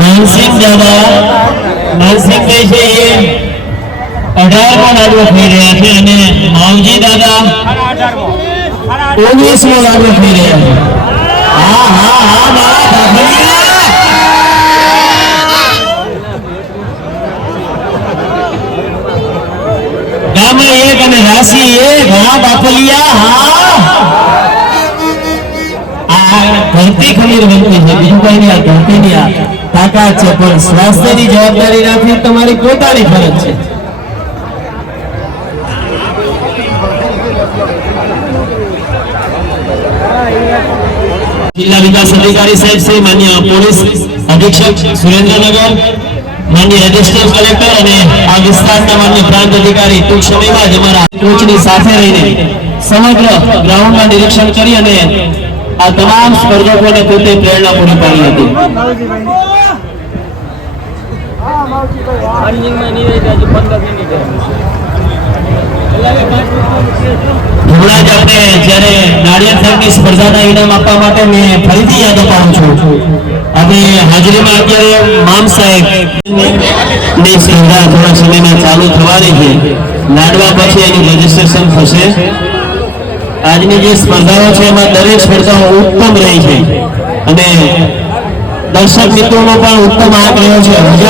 માનસિંહ દાદા માનસિંહ કહે છે એ અઢારમો લાડવો થઈ રહ્યા છે અને માવજી દાદા ઓગણીસમો લાડવો થઈ રહ્યા છે હા હા હા મારા બાપલિયા. ગામડે એક રાશિ એક હા. બાપલિયા હા પોતાની ફરજ છે. જિલ્લા વિકાસ અધિકારી સાહેબ, શ્રી માન્ય પોલીસ અધિક્ષક સુરેન્દ્રનગર માન્ય રજિસ્ટર કલેક્ટર અને આ વિસ્તારના માન્ય પ્રાંત અધિકારી ટૂંક સમયમાં જ અમારા કોચની સાથે રહીને સમગ્ર ગ્રાઉન્ડમાં નિરીક્ષણ કરી અને આ તમામ સ્પર્ધકોને પોતે પ્રેરણા પૂરી પાડી હતી. હમણાં જ્યારે સ્પર્ધાના ઇનામ આપવા માટે મેં ફરીથી યાદ અપાવું છું. અને હાજરીમાં અત્યારે મામ સાહેબની સ્પર્ધા થોડા સમયમાં ચાલુ થવાની છે. લાડવા પછી એનું રજીસ્ટ્રેશન થશે. આજની જે સ્પર્ધાઓ છે, એમાં દરેક સ્પર્ધાઓ ઉત્તમ રહી છે. અને દર્શક મિત્રોનો પણ ઉત્તમ આંક રહ્યો છે.